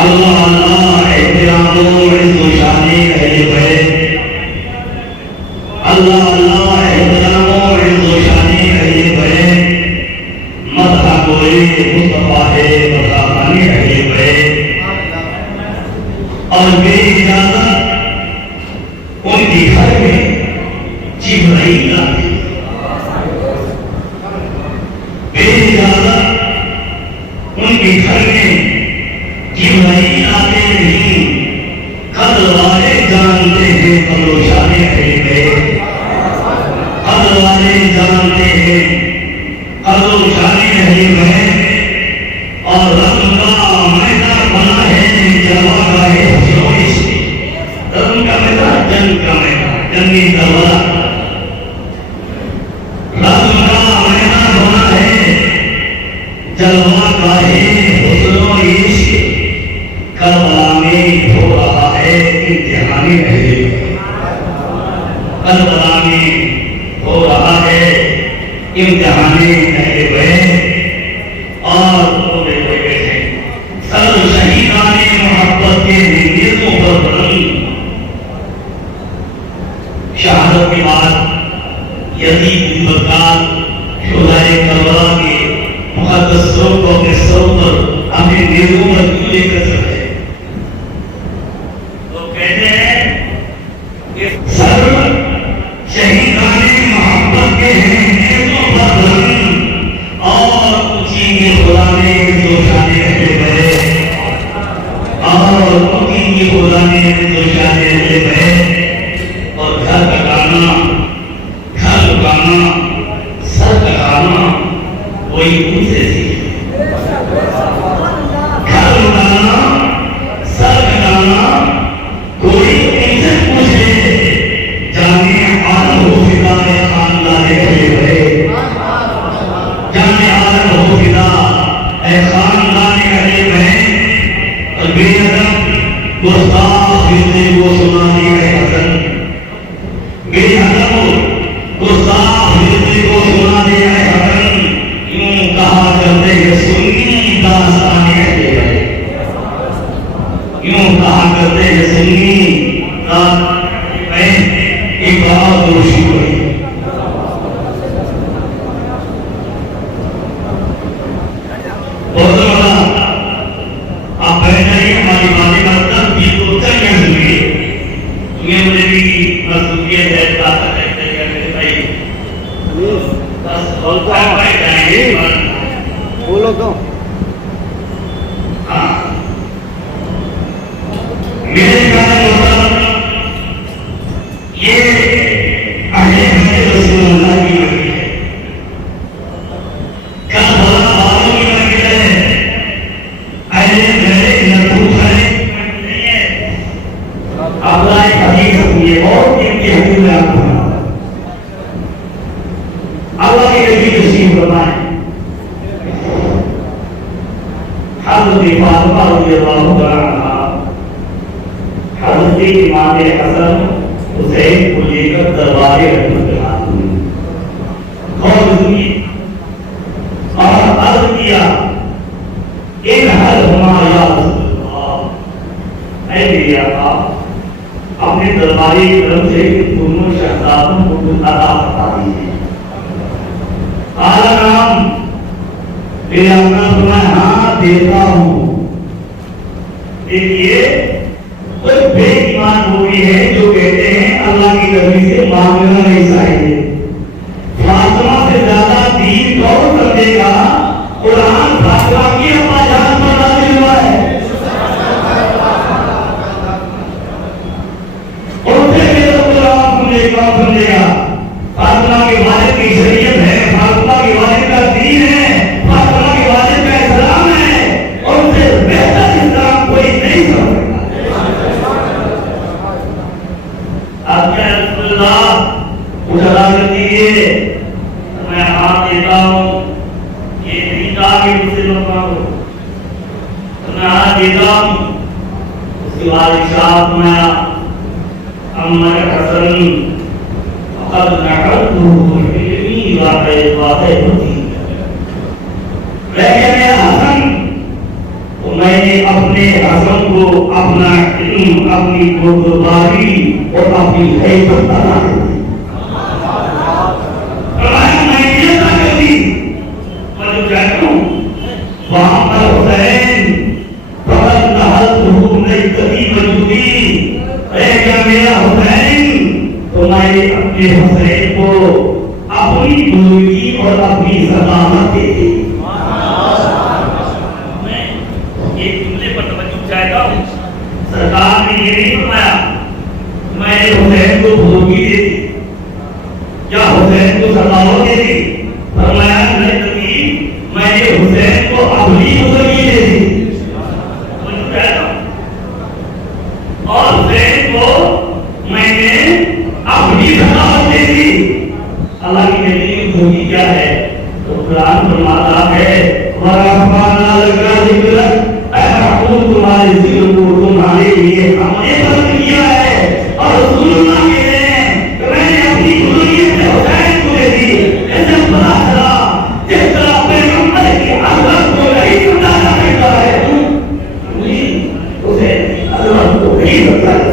اللہ اللہ احترام و عز و شان اہل بیت، اللہ اللہ احترام و عز و شان اہل بیت، مدح کوئی مصطفیٰ ہے مدح خانی اہل بیت، اور بے اجازت ان کی گھر میں جبرائیل آتے، بے اجازت ان کے گھر میں جبرائیل آتے نہیں، قدر والے جانتے ہیں قدر و شان اہل بیت، قدر والے جانتے ہیں قدر و شان اہل بیت، اور رب کا میدان بنا ہے جلوہ گاہ حسین سے، رب کا میدان جنگ کا میدان جنگی تلوار، رب کا میدان بنا ہے جلوہ گاہ حسین سے، کربلا میں ہو رہا ہے امتحان اہل بیت، کربلا میں ہو رہا ہے امتحان اہل بیت، اور سر شہیدان محبت کے نیزوں پر بلند، شہادت کے بعد یزید بن بغداد شہدائے کربلا کے مقدس سروں کے سروں پر اپنے نیزوں پر کیوں لے کر چڑھے؟ تو کہتے ہیں کہ سر شہیدان محبت کے نیزوں پر بلند، اور اونچی کے خدا نے جو شان اہل بیت، اور اونچی کے خدا نے جو شان اہل بیت، اور گھر کٹانا گھر لٹانا سر کٹانا کوئی ان سے سیکھے، گھر لٹانا سر کٹانا کوئی ان سے پوچھے، جانے عالم ہو فدا خاندان اہل بیت، جانے عالم ہو فدا اے خاندان اہل بیت، اور بے ادب گستاخ جسے وہ سنا دیا ہے حسن، بے ادب گستاخ جسے وہ سنا دیا ہے حسن، یوں کہا کرتے ہیں سنی داستان اہل بیت، یوں کہا کرتے ہیں سنی داستان اہل بیت، ایک بہت روشی ہوئی بولو تو میرے یہ رسول اللہ کی منزل ہے، کربلا والوں کی منزل ہے، اہل بیت نبوت کی منزل نہیں ہے۔ اللہ ایک حقیقت یہ اور ان کی حقیقت میں آپ کو اللہ کے نبی نصیب فرمائے، حضرت فاطمہ رضی اللہ عنہا حضرت امام حسن حسین کو لے کر دربار رحمت اللہ ہوئی، اور سنی اور عرض کیا ان حل ہمارا رسول اللہ، اے میرے آقا اپنے درباری کرم سے دونوں شہزادوں کو کچھ عطا فرما دیجیے۔ قال نام، میرے آقا فرمایا ہاں دیتا ہوں۔ دیکھیے کوئی بے ایمان ہوئی ہے جو کہتے ہیں اللہ کی نبی سے مانگنا نہیں چاہیے، فاطمہ سے زیادہ دین کون سمجھے گا؟ قرآن فاطمہ کی اپنا جان پر نازل ہوا ہے، ان سے بھی تو قرآن سمجھے کون سمجھے گا؟ فاطمہ کے والد کی شریعت ہے، فاطمہ کے والد کا دین ہے، فاطمہ کے والد کا اسلام ہے، ان سے بہتر اسلام کوئی نہیں سمجھے گا۔ اب کیا رسول اللہ مجھے اجازت دیجیے میں ہاتھ دیتا ہوں، یہ نہیں کہا کہ مجھ سے مت مانگو، میں ہاتھ دیتا ہوں۔ اس کے بعد ارشاد فرمایا اما حسن فقد نحرته علمی واقع ہوتی، لیکن حسن تو میں نے اپنے اعظم کو اپنا علم، اپنی بردباری اور اپنی حیثیت بنا میں یہ تھا کبھی میں جو کہتا ہوں وہاں پر حسین فقط نہت حکم نہیں کبھی مجبوری اے کیا میرا حسین تو میں اپنے حسین کو اپنی بزرگی اور اپنی صداقت دے دی. میں ایک جملے پر توجہ چاہتا ہوں. سرکار نے یہ نہیں فرمایا میں نے حسین کو بزرگی دے دی یا حسین کو صداقت دے دی. فرمایا نہیں کبھی میں نے حسین کو اپنی بزرگی دے دی اور حسین کو میں نے اپنی صداقت دے دی. اللہ کی نبی کی بزرگی کیا ہے؟ تو قرآن فرماتا ہے وَرَفَعْنَا لَكَ ذِكْرَكَ اے محمود تمہارے ذکر کو تمہارے لیے ہم نے بلند کیا ہے. اور رسول اللہ کہتے ہیں کہ میں نے اپنی بزرگی سے حسین کو دے دی. ایسے پتا چلا جس طرح پیغمبر کی عظمت کو نہیں سمجھا جا سکتا ہے حسین کی عظمت کو نہیں سمجھا جا سکتا.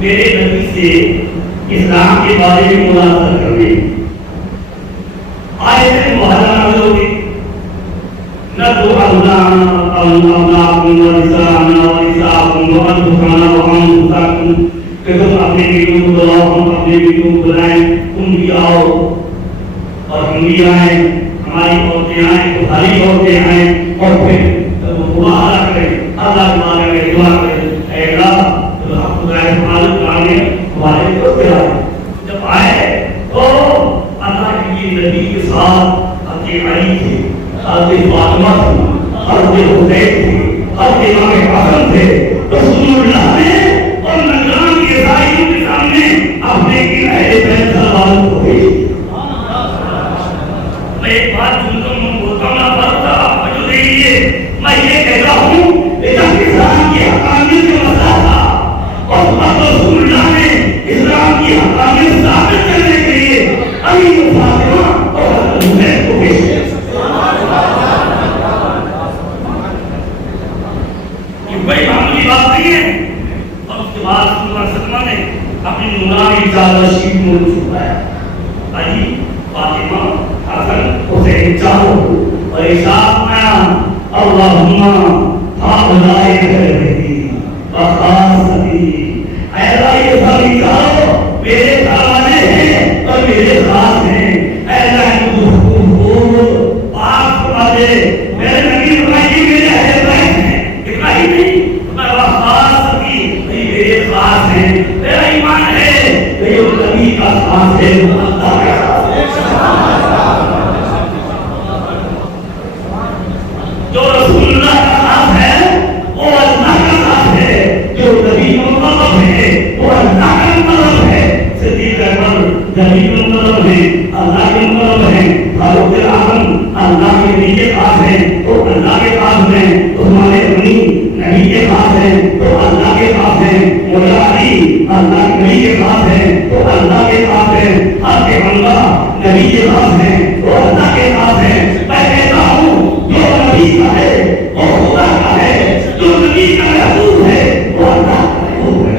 میرے نبی سے اسلام کے بارے میں مناظرہ کرنے آئے أبناءكم ونساءنا ونساءكم وأنفسنا وأنفسكم کہ تم اپنے بیٹوں کو بلاؤ، ہم اپنے بیٹوں کو بلائیں، تم بھی آؤ اور ہم بھی آئیں، ہماری عورتیں آئیں، تمہاری عورتیں آئیں، اور پھر مباہلہ کریں، اللہ تعالیٰ کے دعا کریں، اے اللہ خدا مالک آنے ہمارے کو دلائیں۔ جب آئے تو اللہ کی نبی کے ساتھ حضرت علی تھے، حضرت فاطمہ تھی، حضرت حسین تھی، حضرت امام حسن تھے۔ رسول اللہ نے اور نجران کے عیسائیوں کے سامنے اپنے کی اہل بیت سلوات کو بھیجی۔ میں ایک بات بولتا ہوں نا پڑھتا جو دیکھیے، میں یہ کہتا ہوں جب اسلام کی حقانیت کا مسئلہ تھا اور رسول اللہ نے اسلام کی حقانیت ثابت کرنے کے لیے علی و فاطمہ اور حضرت حسین کو پیش کیا۔ یہ کوئی معمولی بات نہیں ہے۔ اور اس کے بعد صلی اللہ علیہ وسلم نے اپنی نورانی چادر شریف میں چھپایا، علی فاطمہ حسن حسین چاروں، اور ارشاد فرمایا اللہم هؤلاء اہلی وخاصتی، اے اللہ یہ سبھی چاروں میرے گھروانے ہیں اور میرے خاص ہیں، اے اللہ ان کو خوب پاک فرما دے۔ میرے نبی ابراہیم میرے اہل بیت ہیں، ابراہیم نہیں میرا خاص بھی میرے خاص ہیں، میرا ایمان ہے کہ یہ نبی کا خاص ہے، اللہ کا خاص ہے۔ جو رسول اللہ کا خاص ہے وہ اللہ کا خاص ہے، جو نبی مطلب ہے وہ اللہ کا مطلب ہے۔ صدیق اکبر نبی مطلب ہے، اللہ کے مطلب ہے۔ فاروق اعظم اللہ کے نبی کے خاص ہیں تو اللہ کے خاص ہیں۔ عثمان غنی نبی کے خاص ہیں تو اللہ کے خاص ہیں۔ مولا علی اللہ کے نبی کے خاص ہیں تو اللہ کے خاص ہیں۔ حضرت حمزہ نبی کے خاص ہیں تو اللہ کے خاص ہیں۔ میں کہتا ہوں جو نبی کا ہے وہ خدا کا ہے، جو نبی کا محبوب ہے وہ اللہ کا محبوب ہے۔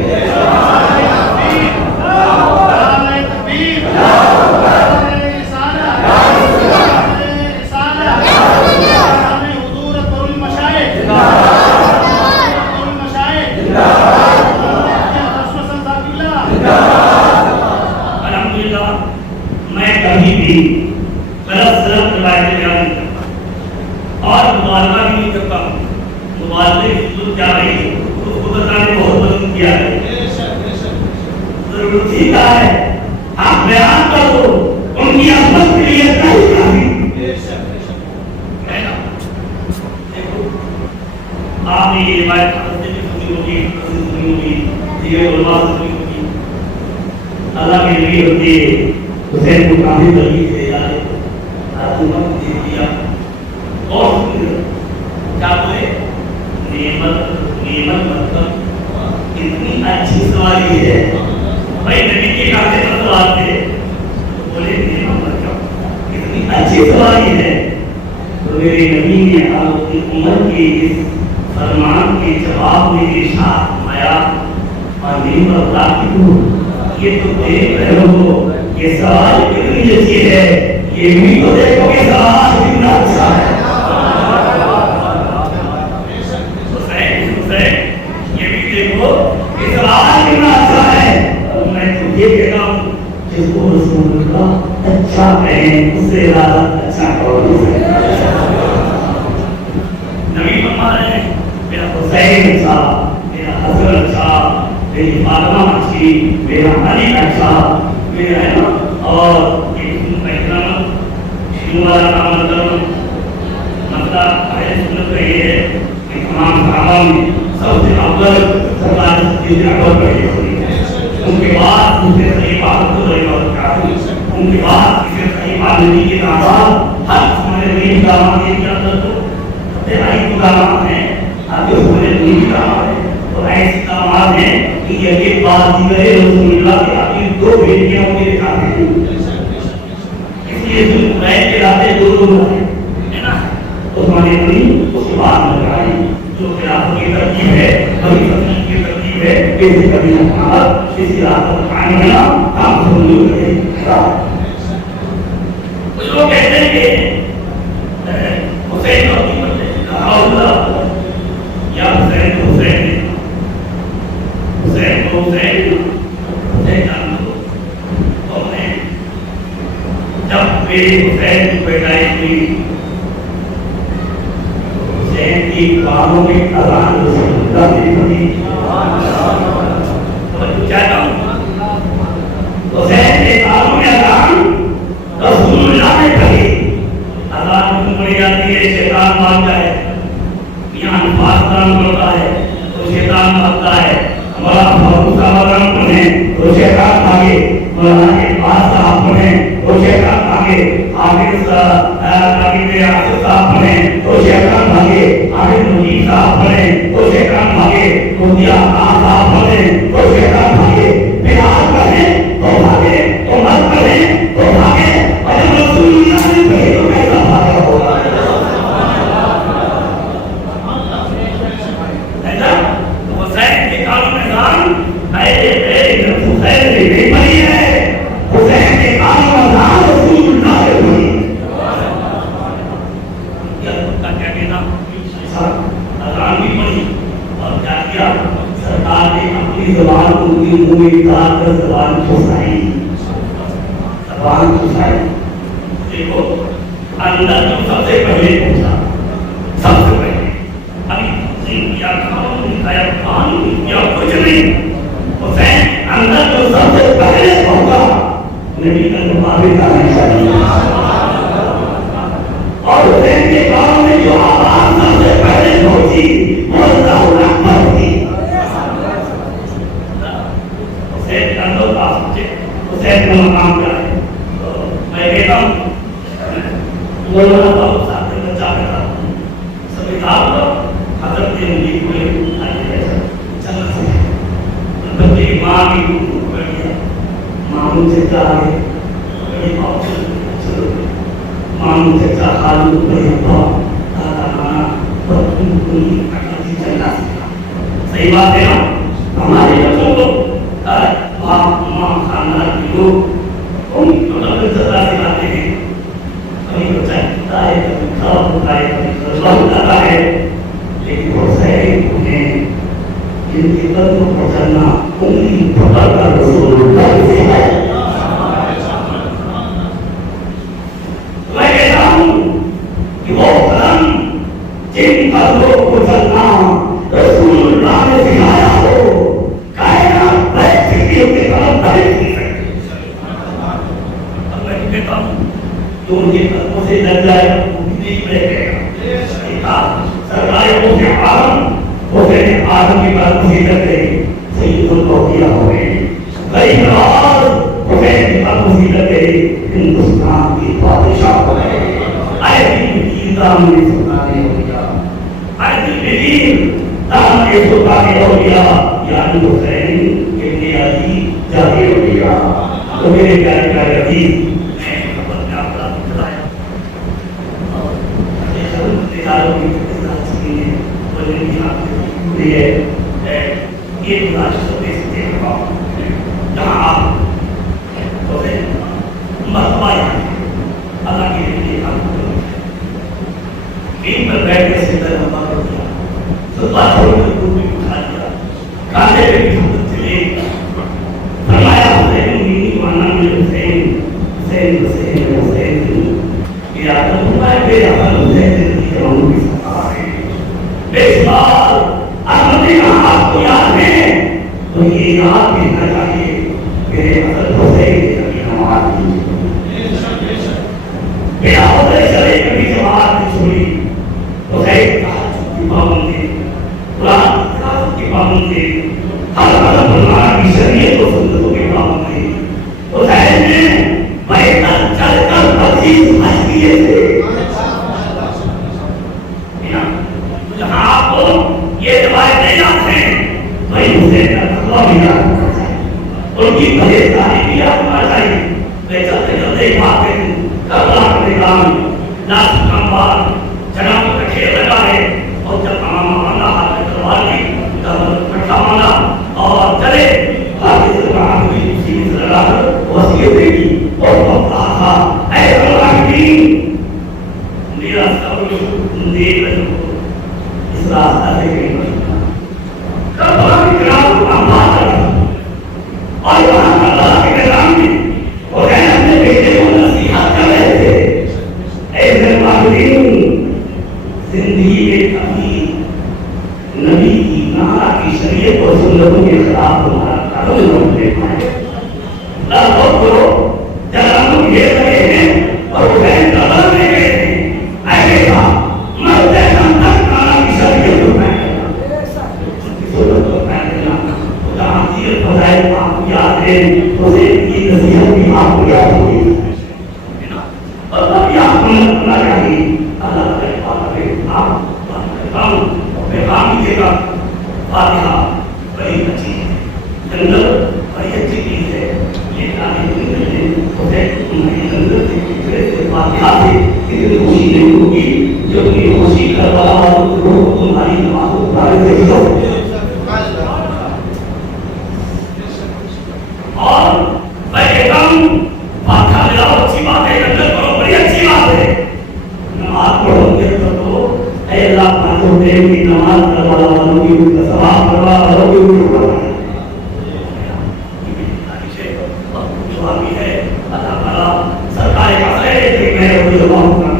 الحمدللہ میں کبھی بھی غلط روایتیں بیان نہیں کرتا اور مبالغہ بھی نہیں کرتا ہوں۔ مبالغے کی ضرورت کیا رہی ہے؟ خود اللہ نے بہت پسند کیا ہے، ضرورت ہی کیا ہے؟ آپ بیان کرو ان کی عظمت کے لیے نہیں کافی ہے نا۔ دیکھو آپ نے یہ روایت حضرت کی سنی ہوگی، سنی ہوگی، دیگر علماء سے سنی ہوگی۔ اللہ کے نبی ہوتے حسین کو کافی ترغیب دے جائے، حکومت دے دیا اور کیا بولے نعمت مطلب اتنی اچھی سوال یہ ہے بھائی نبی کے کافی سوال تھے تو بولے نعمت مطلب اتنی اچھی سوال یہ ہے تو میرے نبی نے اپنی عمر کے اس فرمان کے جواب میں ارشاد فرمایا اور نعمت راکبو یہ تو دیکھ رہے ہو یہ سوال کتنی اچھی ہے، یہ بھی تو دیکھو کہ سوال کتنا اچھا ہے۔ یہ بھی دیکھو کہ سوال کتنا اچھا ہے۔ اور میں تو یہ کہتا ہوں جس کو رسول اللہ اچھا کہیں اس سے زیادہ اچھا کرو۔ نبی فرما رہے ہیں میرا حسین اچھا، میرا حسن اچھا، میری فاطمہ اچھی، میرا علی اچھا، میرا ہے نا۔ اور شروع والا کا مطلب اہل سنت کا یہ ہے کہ تمام صحابہ میں سب سے اول سرکار صدیق اکبر کا یہ ہوئی ہے، ان کے بعد دوسرے خلیفہ حضرت عمر کا، ان کے بعد تیسرے خلیفہ نبی کے داماد ہر ہمارے نبی داماد یہ کیا تو علی کو داماد ہیں، آگے ہمارے نبی داماد ہیں، اور ایسی داماد ہیں کہ یہ ایک بات دیگر رسول اللہ کے آخر دو بیٹیاں ان کے دکھاتے ہیں، اس لیے ذوالقرنین کے راتے دو رہے ہے نا۔ عثمان غنی اس کے بعد میں آئی جو خلافت کی ترتیب ہے، بڑی ترتیب کی ترتیب ہے، کیسے کبھی نہ کہا اس کی خلافت قائم ہے نا، کام سمجھو گئے۔ کچھ لوگ کہتے ہیں کہ حسین اور حسین کی پیدائش ہوئی، حسین کی کانوں میں اذان رسول اللہ نے پڑھی، چاہتا ہوں حسین کے کانوں میں اذان رسول اللہ نے پڑھی. اذان کیوں پڑھی جاتی ہے؟ شیطان بھاگتا ہے، یہاں نفاذ کرم کرتا ہے تو شیطان بھاگتا ہے. ہمارا فاروق صاحب پڑھیں تو شیطان بھاگے، مولانا کے پاس صاحب پڑھیں تو شیطان بھاگے، حافظ صاحب پڑھیں تو شیطان بھاگے، حافظ مجید صاحب پڑھیں تو شیطان بھاگے، مفتی خان صاحب پڑھیں تو شیطان بھاگے. بلال پڑھیں تو بھاگے، عمر پڑھیں تو بھاگے، اور جب رسول اللہ نے پڑھی تو کیسا بھاگا ہوگا؟ حسین کے کانوں میں اذان حسین نے نہیں پڑھی ہے، حسین کے کانوں میں اذان رسول اللہ نے پڑھی. کیا کہنا؟ اذان بھی پڑھی اور کیا کیا؟ سرکار نے اپنی زبان کو ان کی منہ میں اتار کر زبان پھنسائی. دیکھو اندر جو سب سے پہلے پہنچا، سب سے پہلے ابھی کیا کھاؤ کھایا پانی کیا کچھ نہیں. حسین اندر جو سب سے پہلے پہنچا نبی کا مطابق آنا چاہیے، اور حسین کے کانوں میں جو آواز سب سے پہلے پہنچی وہ اللہ اکبر تھی. حسین کا اندر بات سوچے، حسین کا مقام کیا ہے؟ میں کہتا ہوں مولانا بابو صاحب کے بچہ بیٹھا سمجھدار ہو حضرت نبی کو چلنا سکے بچے ماں کی ماموں چچا آگے بڑی باپ چلو ماموں چچا خالو بڑی ابا دادا نانا چلنا سکا. صحیح بات ہے نا؟ ہمارے بچوں کو باپ ماں خاندان کے لوگ سکھاتے ہیں. کبھی بچہ کھتا ہے، کبھی خراب ہوتا ہے، کبھی خراب ہوتا ہے، لیکن حسین انہیں جن کی قدموں پر چلنا انگلی پکڑ کر رسول اللہ سے ہے. میں کہتا ہوں کہ وہ قدم جن قدموں کو چلنا رسول اللہ نے سکھایا ہو، کائنات بیٹھ سکتی ہے، کے قدم بیٹھ سکتی ہے. کہتا ہوں جو ان کے قدموں سے لگ جائے گا وہ بھی نہیں بیٹھے گا. سرکار حسین آدم کی بات نہیں کرتے، سید القویہ ہو گئے، کئی بار حسین کی بات نہیں کرتے، ہندوستان کی بادشاہ ہو گئے. آئے دین دامن سلطان اولیاء، آئے دین دامن سلطان اولیاء، یعنی حسین ابن علی جاہی اولیاء. تو میرے پیارے پیارے عزیز تو یہ یاد کہنا چاہیے میرے حضرت حسین نے کبھی نماز نہیں چھوڑی، میرا حضرت شریف کبھی نماز نہیں چھوڑی. حسین تہجد کی پابندی، قرآن کی تلاوت کی پابندی، ہر قدم پر اللہ کی شریعت و سنتوں کی پابندی. حسین نے پیدل چل کر 25 حج کیے تھے. جہاں آپ کو یہ روایت نہیں آتے بھائی حسین کا تقویٰ بھی یاد ہونا چاہیے، ان کی پرہیزگاری بھی یاد ہونا چاہیے. میں چلتے چلتے ہی بات کہتے ہیں کربلا کا میدان ناسک کا انبار جناب کا کھیل لگا ہے، اور جب امام باندھا ہاتھ میں تلوار لی پٹھا باندھا اور چلے حافظ القرآن کی سینے سے لگا کر وصیت کی اور کہا تھا اے الراحمین میرا صبر دیکھ رہے ہو اس راستہ سے کہیں کربلا کی گراؤں کو آباد کرا اور وہاں کربلا کے میدان میں حسین اپنے بیٹے کو نصیحت کر رہے تھے. کرنا چاہیے اللہ تعالیٰ پیغام دے گا فاتحہ بڑی اچھی ہے جنت بڑی اچھی چیز ہے لیکن فاتحہ سے اتنی خوشی نہیں ہوگی جو اتنی خوشی کروا تمہاری نماز اور میں کہتا ہوں فاتحہ ملاؤ اچھی بات ہے جنت کرو بڑی اچھی بات ہے نماز پڑھو گے تو اے اللہ پانچوں ٹائم کی نماز کروا والوں کی ان کا ثواب کروا والوں کی ان کو کروا ہے اللہ تعالیٰ سرکار کا خیر کہ میں